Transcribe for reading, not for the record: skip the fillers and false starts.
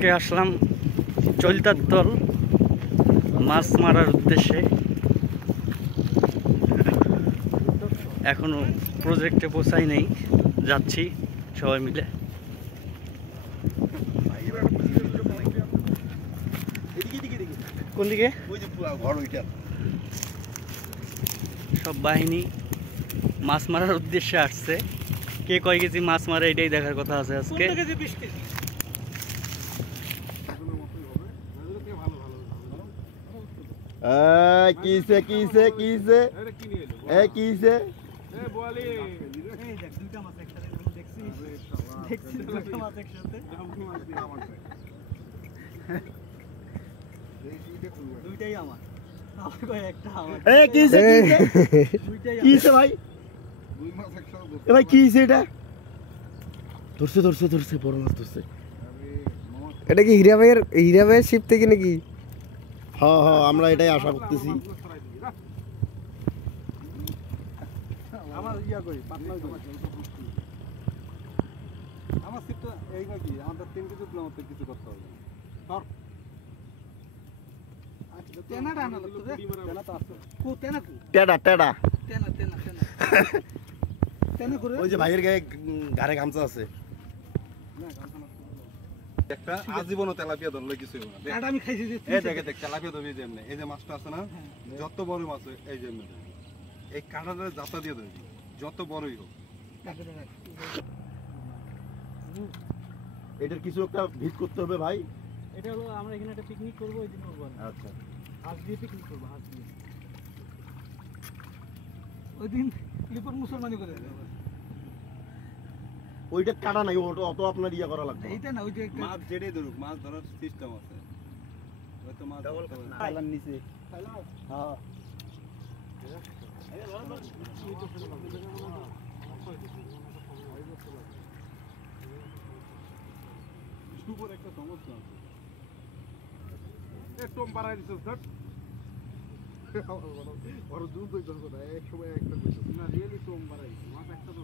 আজকে আসলাম চৈতাতল মাছ মারার উদ্দেশ্যে। এখনো প্রজেক্টে পৌঁছাই নেই, যাচ্ছি সবাই মিলে। কোন দিকে? সব বাহিনী মাছ মারার উদ্দেশ্যে আসছে। কে কয় কেজি মাছ মারে এটাই দেখার কথা আছে আজকে। কিসে কিসে কিসে এ কিসে দুইটাই আমার। ভাই ভাই কি এটা ধরছে ধরছে ধরছে বড় মাছ ধরছে। এটা কি হীরা ভাইয়ের শিপ থেকে নাকি? হ্যাঁ হ্যাঁ, আমরা এটাই আশা করতেছি। ওই যে ভাইয়ের গায়ে ঘাড়ে গামছা আছে। একটা আজীবনও তেলাপিয়া ধরলে কিছু আমি খাইছি। এই দেখে দেখ তেলাপিয়া ধরবি যেমনি, এই যে মাছটা আছে না, যত বড় মাছ এই যেমনি এই কাঁটাটা জাতা দিয়ে ধরবি, যত বড়ই হোক। এটার কিছু একটা ভিট করতে হবে ভাই। এটা হলো আমরা এখানে একটা পিকনিক করবো, ওই দিন করবো। আচ্ছা, হাঁস দিয়ে পিকনিক করবো, হাঁস দিয়ে। ওই দিন লিপন মুসলমানি করে ওইটা কাটা নাই, ওটা অত আপনার ইয়া করা লাগবে। এইটা না, ওই যে মাছ যেটাই ধরুক, মাছ ধরার সিস্টেম আছে। হয়তো মাছ খাইলাম নিচে। হ্যাঁ সুপার একটা সমস্যা আছে। একদম বাড়াই দিছিস ধর। বড় দুধ হইতো না, এক সময় একটা কইছিস না, রিয়েলি টম বাড়াই। মাছ একটা তো